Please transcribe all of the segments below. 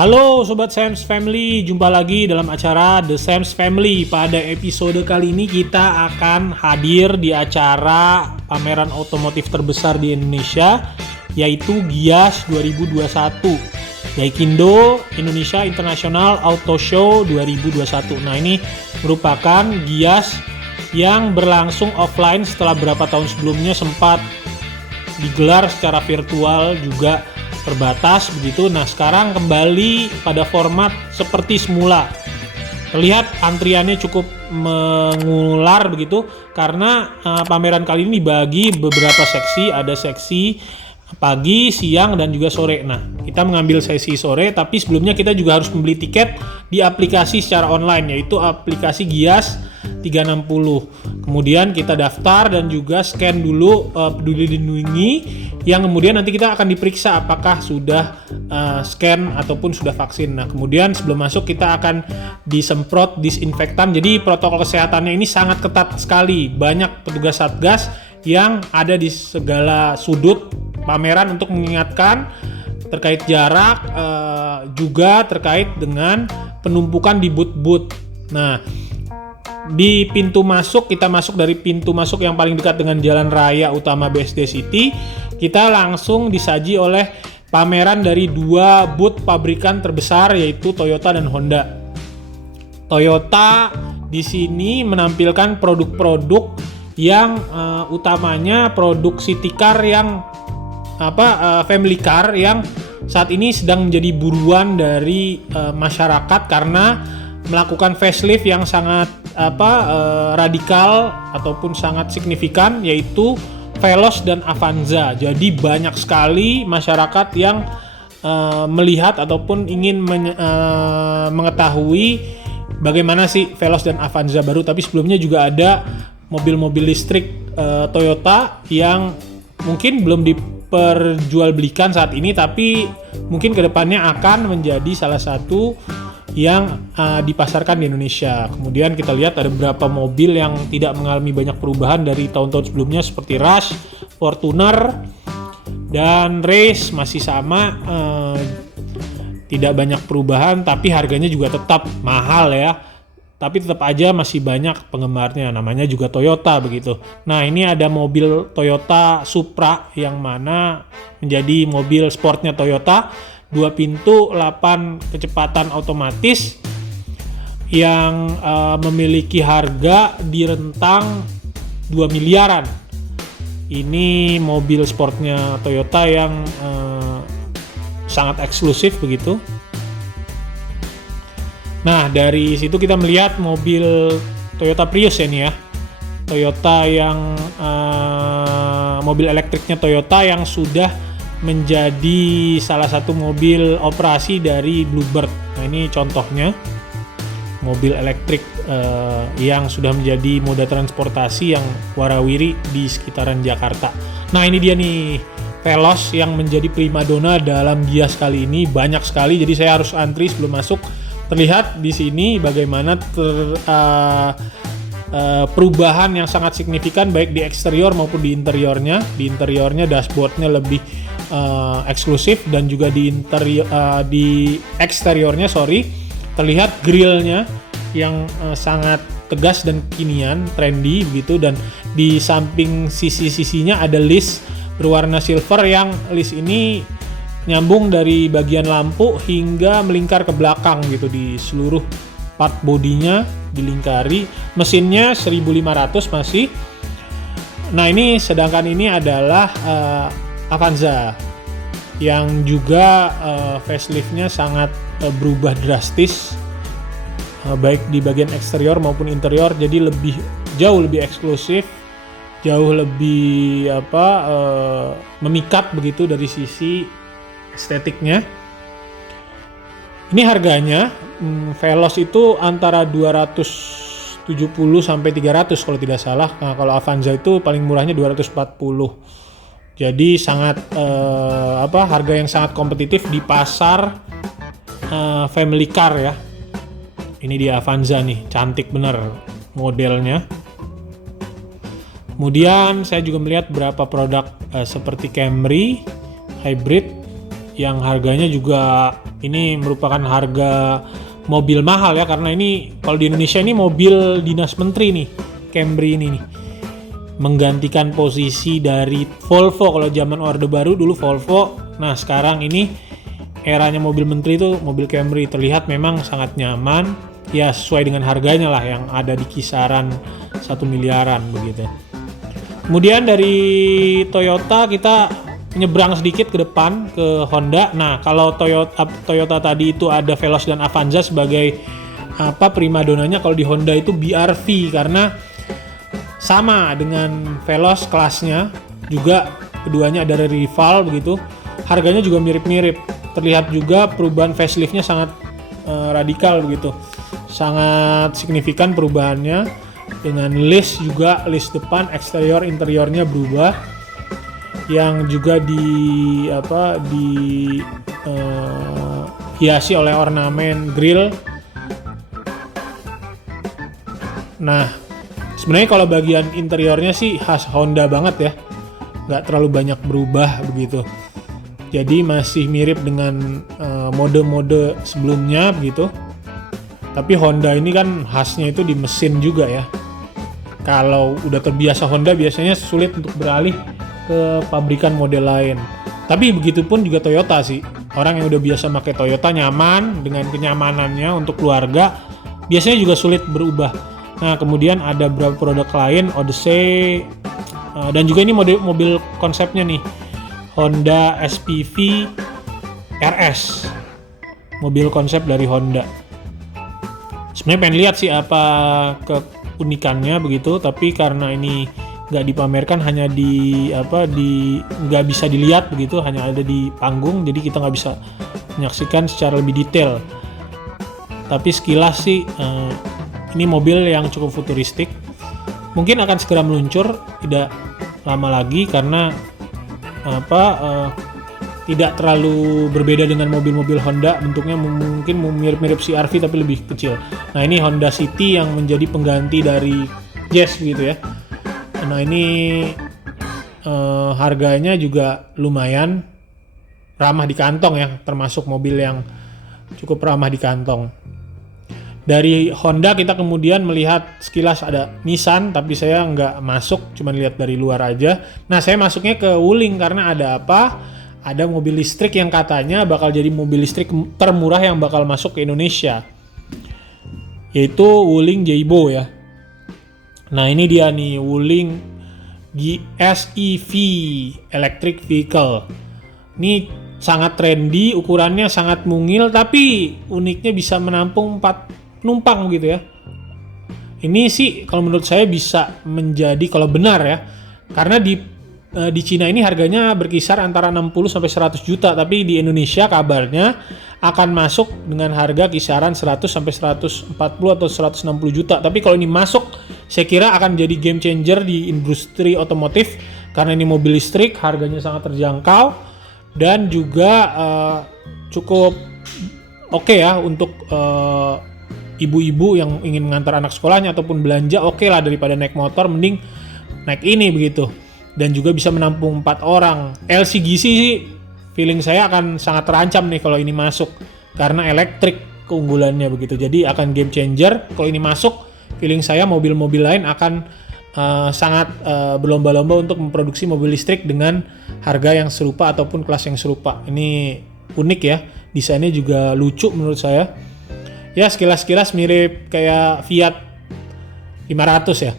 Halo Sobat Sams Family, jumpa lagi dalam acara The Sams Family. Pada episode kali ini kita akan hadir di acara pameran otomotif terbesar di Indonesia, yaitu GIIAS 2021, Gaikindo Indonesia International Auto Show 2021. Nah, ini merupakan GIIAS yang berlangsung offline setelah beberapa tahun sebelumnya sempat digelar secara virtual juga terbatas begitu. Nah, sekarang kembali pada format seperti semula. Terlihat antriannya cukup mengular begitu karena pameran kali ini dibagi beberapa seksi, ada seksi pagi, siang, dan juga sore. Nah, kita mengambil sesi sore, tapi sebelumnya kita juga harus membeli tiket di aplikasi secara online, yaitu aplikasi GIIAS 360. Kemudian kita daftar dan juga scan dulu Peduli Lindungi, yang kemudian nanti kita akan diperiksa apakah sudah scan ataupun sudah vaksin. Nah, kemudian sebelum masuk kita akan disemprot disinfektan. Jadi protokol kesehatannya ini sangat ketat sekali. Banyak petugas satgas yang ada di segala sudut pameran untuk mengingatkan terkait jarak, juga terkait dengan penumpukan di booth-booth. Nah, di pintu masuk, kita masuk dari pintu masuk yang paling dekat dengan jalan raya utama BSD City. Kita langsung disaji oleh pameran dari dua booth pabrikan terbesar, yaitu Toyota dan Honda. Toyota di sini menampilkan produk-produk yang utamanya produk city car yang family car yang saat ini sedang menjadi buruan dari masyarakat karena melakukan facelift yang sangat radikal ataupun sangat signifikan, yaitu Veloz dan Avanza. Jadi banyak sekali masyarakat yang melihat ataupun ingin mengetahui bagaimana sih Veloz dan Avanza baru. Tapi sebelumnya juga ada mobil-mobil listrik Toyota yang mungkin belum diperjualbelikan saat ini, tapi mungkin kedepannya akan menjadi salah satu yang dipasarkan di Indonesia. Kemudian kita lihat ada beberapa mobil yang tidak mengalami banyak perubahan dari tahun-tahun sebelumnya, seperti Rush, Fortuner, dan Race masih sama, tidak banyak perubahan, tapi harganya juga tetap mahal ya. Tapi tetap aja masih banyak penggemarnya, namanya juga Toyota begitu. Nah, ini ada mobil Toyota Supra yang mana menjadi mobil sportnya Toyota, 2 pintu, 8 kecepatan otomatis yang memiliki harga di rentang 2 miliaran. Ini mobil sportnya Toyota yang sangat eksklusif begitu. Nah, dari situ kita melihat mobil Toyota Prius ya nih ya. Toyota yang mobil elektriknya Toyota yang sudah menjadi salah satu mobil operasi dari Bluebird. Nah, ini contohnya mobil elektrik yang sudah menjadi moda transportasi yang warawiri di sekitaran Jakarta. Nah, ini dia nih Veloz yang menjadi primadona dalam GIIAS kali ini, banyak sekali. Jadi saya harus antri sebelum masuk. Terlihat di sini bagaimana perubahan yang sangat signifikan baik di eksterior maupun di interiornya. Di interiornya dashboardnya lebih eksklusif, dan juga di eksteriornya terlihat grillnya yang sangat tegas dan kekinian, trendy begitu. Dan di samping sisi-sisinya ada list berwarna silver, yang list ini nyambung dari bagian lampu hingga melingkar ke belakang gitu, di seluruh part bodinya dilingkari. Mesinnya 1500 masih. Nah, ini sedangkan ini adalah Avanza yang juga faceliftnya sangat berubah drastis, baik di bagian eksterior maupun interior. Jadi jauh lebih eksklusif, jauh lebih memikat begitu dari sisi estetiknya. Ini harganya Veloz itu antara 270 sampai 300 kalau tidak salah. Nah, kalau Avanza itu paling murahnya 240. Jadi sangat harga yang sangat kompetitif di pasar family car ya. Ini dia Avanza nih, cantik bener modelnya. Kemudian saya juga melihat beberapa produk seperti Camry Hybrid yang harganya juga ini merupakan harga mobil mahal ya, karena ini kalau di Indonesia ini mobil dinas menteri nih, Camry ini nih, menggantikan posisi dari Volvo. Kalau zaman Orde Baru dulu Volvo, nah sekarang ini eranya mobil menteri itu mobil Camry. Terlihat memang sangat nyaman ya, sesuai dengan harganya lah yang ada di kisaran 1 miliaran begitu. Kemudian dari Toyota kita nyebrang sedikit ke depan ke Honda. Nah, kalau Toyota tadi itu ada Veloz dan Avanza sebagai primadonanya, kalau di Honda itu BR-V karena sama dengan Veloz kelasnya, juga keduanya ada rival begitu. Harganya juga mirip-mirip. Terlihat juga perubahan facelift-nya sangat radikal begitu. Sangat signifikan perubahannya, dengan list depan, eksterior, interiornya berubah, yang juga hiasi oleh ornamen grill. Nah, sebenarnya kalau bagian interiornya sih khas Honda banget ya, nggak terlalu banyak berubah begitu. Jadi masih mirip dengan mode-mode sebelumnya begitu. Tapi Honda ini kan khasnya itu di mesin juga ya. Kalau udah terbiasa Honda biasanya sulit untuk beralih ke pabrikan model lain. Tapi begitupun juga Toyota sih. Orang yang udah biasa pakai Toyota nyaman dengan kenyamanannya untuk keluarga, biasanya juga sulit berubah. Nah, kemudian ada beberapa produk lain, Odyssey, dan juga ini mobil konsepnya nih, Honda SPV RS, mobil konsep dari Honda. Sebenarnya pengen lihat sih apa keunikannya begitu, tapi karena ini nggak dipamerkan, hanya nggak bisa dilihat begitu, hanya ada di panggung, jadi kita nggak bisa menyaksikan secara lebih detail. Tapi sekilas sih ini mobil yang cukup futuristik, mungkin akan segera meluncur tidak lama lagi karena tidak terlalu berbeda dengan mobil-mobil Honda, bentuknya mungkin mirip-mirip CR-V tapi lebih kecil. Nah, ini Honda City yang menjadi pengganti dari Jazz gitu ya. Nah, ini harganya juga lumayan ramah di kantong ya, termasuk mobil yang cukup ramah di kantong. Dari Honda kita kemudian melihat sekilas ada Nissan, tapi saya nggak masuk, cuma lihat dari luar aja. Nah, saya masuknya ke Wuling karena ada apa? Ada mobil listrik yang katanya bakal jadi mobil listrik termurah yang bakal masuk ke Indonesia, yaitu Wuling Jaibo ya. Nah, ini dia nih, Wuling SEV Electric Vehicle. Ini sangat trendy, ukurannya sangat mungil, tapi uniknya bisa menampung 4 penumpang gitu ya. Ini sih kalau menurut saya bisa menjadi, kalau benar ya, karena di Cina ini harganya berkisar antara 60 sampai 100 juta, tapi di Indonesia kabarnya akan masuk dengan harga kisaran 100 sampai 140 atau 160 juta. Tapi kalau ini masuk, saya kira akan jadi game changer di industri otomotif karena ini mobil listrik, harganya sangat terjangkau dan juga cukup oke ya untuk ibu-ibu yang ingin mengantar anak sekolahnya ataupun belanja. Oke lah, daripada naik motor mending naik ini begitu. Dan juga bisa menampung 4 orang. LCGC sih feeling saya akan sangat terancam nih kalau ini masuk karena elektrik keunggulannya begitu. Jadi akan game changer kalau ini masuk. Feeling saya mobil-mobil lain akan sangat berlomba-lomba untuk memproduksi mobil listrik dengan harga yang serupa ataupun kelas yang serupa. Ini unik ya. Desainnya juga lucu menurut saya. Ya, sekilas-sekilas mirip kayak Fiat 500 ya.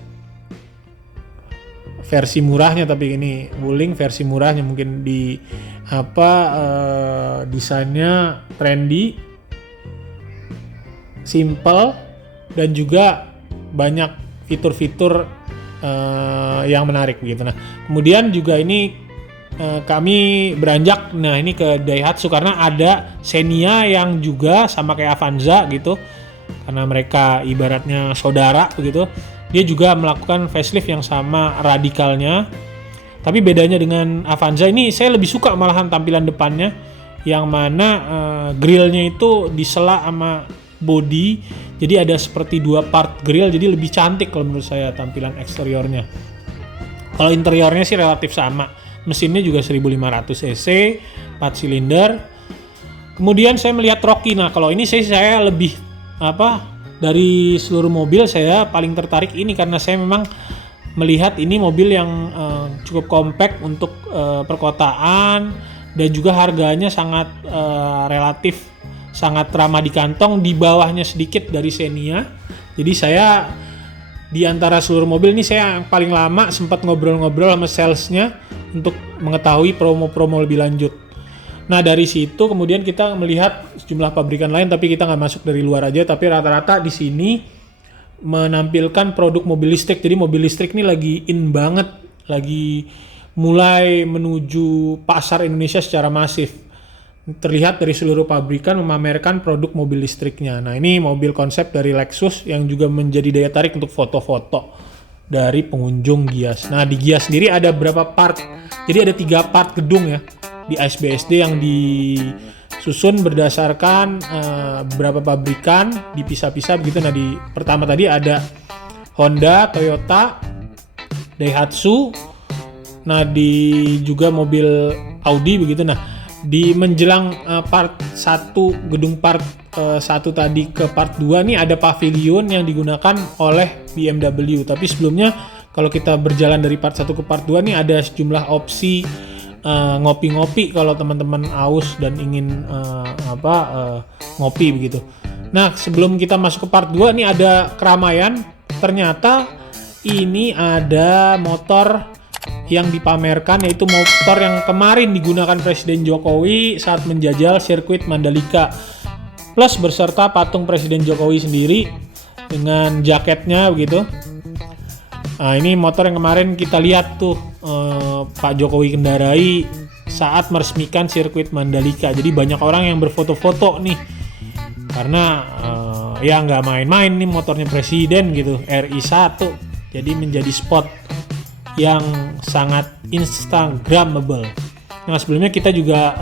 Versi murahnya, tapi ini Wuling versi murahnya, mungkin di desainnya trendy, simple, dan juga banyak fitur-fitur yang menarik begitu. Nah, kemudian juga ini kami beranjak ini ke Daihatsu karena ada Xenia yang juga sama kayak Avanza gitu, karena mereka ibaratnya saudara begitu. Dia juga melakukan facelift yang sama radikalnya. Tapi bedanya dengan Avanza ini, saya lebih suka malahan tampilan depannya, yang mana grillnya itu disela sama body. Jadi ada seperti 2 part grill, jadi lebih cantik kalau menurut saya tampilan eksteriornya. Kalau interiornya sih relatif sama. Mesinnya juga 1500 cc, 4 silinder. Kemudian saya melihat Rocky. Nah, kalau ini saya lebih dari seluruh mobil saya paling tertarik ini karena saya memang melihat ini mobil yang cukup compact untuk perkotaan dan juga harganya sangat relatif sangat ramah di kantong, di bawahnya sedikit dari Xenia. Jadi saya di antara seluruh mobil ini saya yang paling lama sempat ngobrol-ngobrol sama salesnya untuk mengetahui promo-promo lebih lanjut. Nah, dari situ kemudian kita melihat sejumlah pabrikan lain, tapi kita nggak masuk dari luar aja, tapi rata-rata di sini menampilkan produk mobil listrik. Jadi mobil listrik ini lagi in banget, lagi mulai menuju pasar Indonesia secara masif. Terlihat dari seluruh pabrikan memamerkan produk mobil listriknya. Nah, ini mobil konsep dari Lexus yang juga menjadi daya tarik untuk foto-foto dari pengunjung Gias. Nah, di Gias sendiri ada berapa part? Jadi ada 3 part gedung ya di ASBSD yang disusun berdasarkan beberapa pabrikan dipisah-pisah begitu. Nah, di pertama tadi ada Honda, Toyota, Daihatsu. Nah, di juga mobil Audi begitu. Nah, di menjelang part 1 gedung part 1 tadi ke part 2 nih ada pavilion yang digunakan oleh BMW. Tapi sebelumnya kalau kita berjalan dari part 1 ke part 2 nih ada sejumlah opsi ngopi-ngopi kalau teman-teman aus dan ingin ngopi begitu. Nah, sebelum kita masuk ke part 2 nih ada keramaian. Ternyata ini ada motor yang dipamerkan, yaitu motor yang kemarin digunakan Presiden Jokowi saat menjajal sirkuit Mandalika, plus berserta patung Presiden Jokowi sendiri dengan jaketnya begitu. Nah, ini motor yang kemarin kita lihat tuh Pak Jokowi kendarai saat meresmikan sirkuit Mandalika. Jadi banyak orang yang berfoto-foto nih karena ya nggak main-main nih motornya Presiden gitu, RI1. Jadi menjadi spot yang sangat instagramable. Nah, sebelumnya kita juga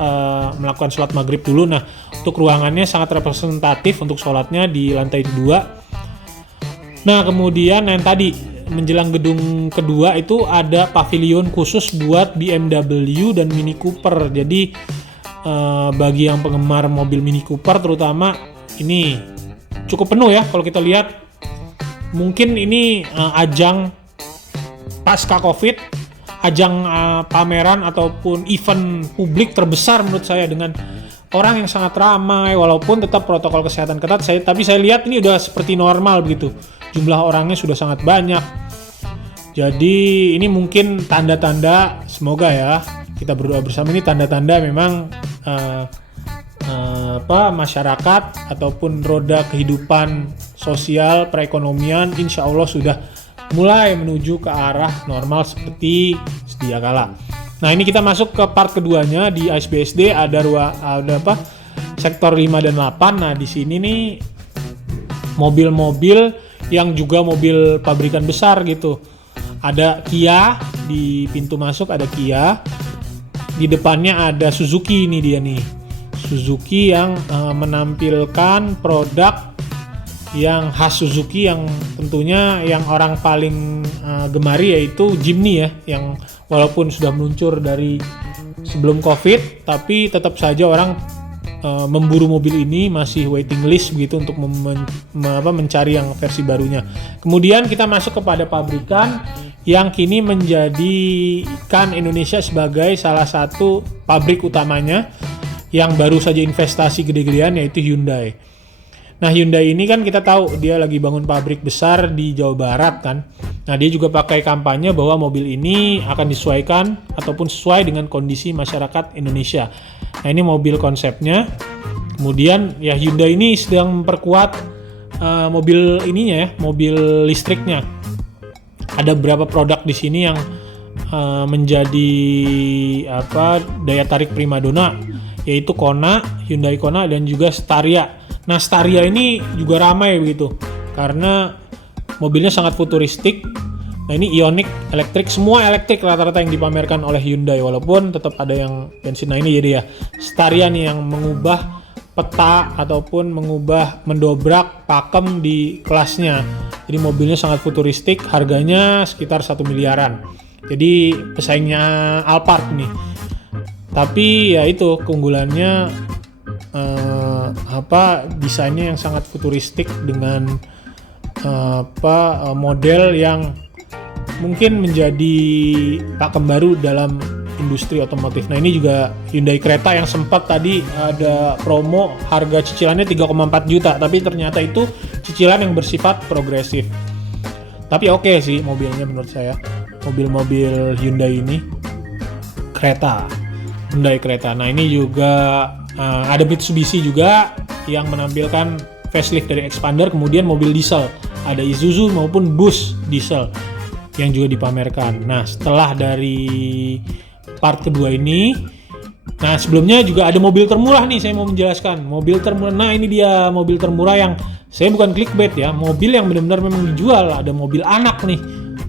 melakukan sholat maghrib dulu. Nah, untuk ruangannya sangat representatif untuk sholatnya di lantai 2. Nah, kemudian yang tadi menjelang gedung kedua itu ada pavilion khusus buat BMW dan Mini Cooper. Jadi bagi yang penggemar mobil Mini Cooper terutama ini cukup penuh ya kalau kita lihat. Mungkin ini ajang pasca Covid, ajang pameran ataupun event publik terbesar menurut saya dengan orang yang sangat ramai walaupun tetap protokol kesehatan ketat. Tapi saya lihat ini udah seperti normal begitu. Jumlah orangnya sudah sangat banyak. Jadi ini mungkin tanda-tanda, semoga ya kita berdoa bersama, ini tanda-tanda memang masyarakat ataupun roda kehidupan sosial perekonomian insya Allah sudah mulai menuju ke arah normal seperti sedia kala. Nah, ini kita masuk ke part keduanya. Di ASBSD ada sektor 5 dan 8. Nah, di sini nih mobil-mobil yang juga mobil pabrikan besar gitu. Ada Kia di pintu masuk, ada Kia. Di depannya ada Suzuki, ini dia nih. Suzuki yang menampilkan produk yang khas Suzuki yang tentunya yang orang paling gemari yaitu Jimny ya, yang walaupun sudah meluncur dari sebelum Covid tapi tetap saja orang memburu mobil ini, masih waiting list begitu untuk mencari yang versi barunya. Kemudian kita masuk kepada pabrikan yang kini menjadikan Indonesia sebagai salah satu pabrik utamanya yang baru saja investasi gede-gedean yaitu Hyundai. Nah, Hyundai ini kan kita tahu dia lagi bangun pabrik besar di Jawa Barat kan. Nah, dia juga pakai kampanye bahwa mobil ini akan disesuaikan ataupun sesuai dengan kondisi masyarakat Indonesia. Nah, ini mobil konsepnya. Kemudian ya Hyundai ini sedang memperkuat mobil ininya ya, mobil listriknya. Ada beberapa produk di sini yang menjadi daya tarik primadona, yaitu Kona, Hyundai Kona dan juga Staria. Nah, Staria ini juga ramai begitu karena mobilnya sangat futuristik. Nah, ini Ioniq elektrik, semua elektrik rata-rata yang dipamerkan oleh Hyundai walaupun tetap ada yang bensin. Nah, ini jadi ya Staria nih yang mengubah peta ataupun mendobrak pakem di kelasnya. Jadi mobilnya sangat futuristik, harganya sekitar 1 miliaran. Jadi pesaingnya Alphard nih. Tapi ya itu keunggulannya desainnya yang sangat futuristik dengan model yang mungkin menjadi pakem baru dalam industri otomotif. Nah, ini juga Hyundai Creta yang sempat tadi ada promo harga cicilannya 3,4 juta, tapi ternyata itu cicilan yang bersifat progresif. Tapi oke sih mobilnya menurut saya. Mobil-mobil Hyundai ini Hyundai Creta. Nah, ini juga ada Mitsubishi juga yang menampilkan facelift dari Expander, kemudian mobil diesel. Ada Isuzu maupun Bus diesel yang juga dipamerkan. Nah, setelah dari part kedua ini, nah sebelumnya juga ada mobil termurah nih, saya mau menjelaskan. Mobil termurah, nah ini dia mobil termurah yang saya bukan clickbait ya, mobil yang benar-benar memang dijual. Ada mobil anak nih,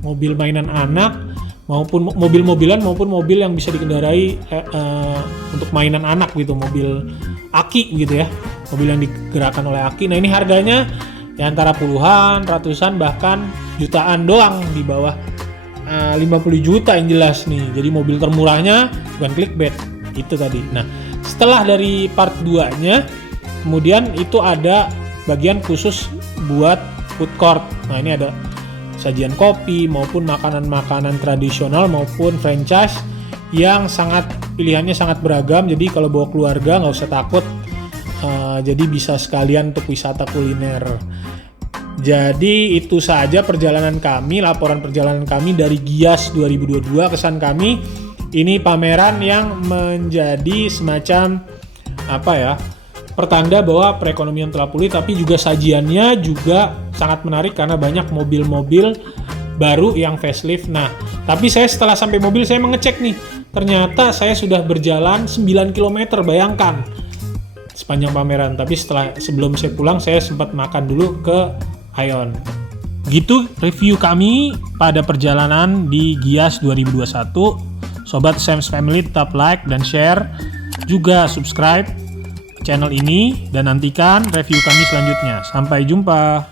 mobil mainan anak, maupun mobil-mobilan maupun mobil yang bisa dikendarai untuk mainan anak gitu, mobil aki gitu ya, mobil yang digerakkan oleh aki. Nah ini harganya ya antara puluhan, ratusan, bahkan jutaan doang, di bawah 50 juta yang jelas nih. Jadi mobil termurahnya bukan clickbait itu tadi. Nah setelah dari part 2 nya kemudian itu ada bagian khusus buat food court. Nah ini ada sajian kopi maupun makanan-makanan tradisional maupun franchise yang pilihannya sangat beragam. Jadi kalau bawa keluarga nggak usah takut, jadi bisa sekalian untuk wisata kuliner. Jadi itu saja laporan perjalanan kami dari Gias 2022. Kesan kami, ini pameran yang menjadi semacam pertanda bahwa perekonomian telah pulih, tapi juga sajiannya juga sangat menarik karena banyak mobil-mobil baru yang facelift. Nah, tapi saya setelah sampai mobil saya mengecek nih, ternyata saya sudah berjalan 9 km, bayangkan sepanjang pameran. Tapi sebelum saya pulang saya sempat makan dulu ke Ion. Gitu review kami pada perjalanan di Gias 2021. Sobat Sam's Family tetap like dan share, juga subscribe channel ini dan nantikan review kami selanjutnya. Sampai jumpa.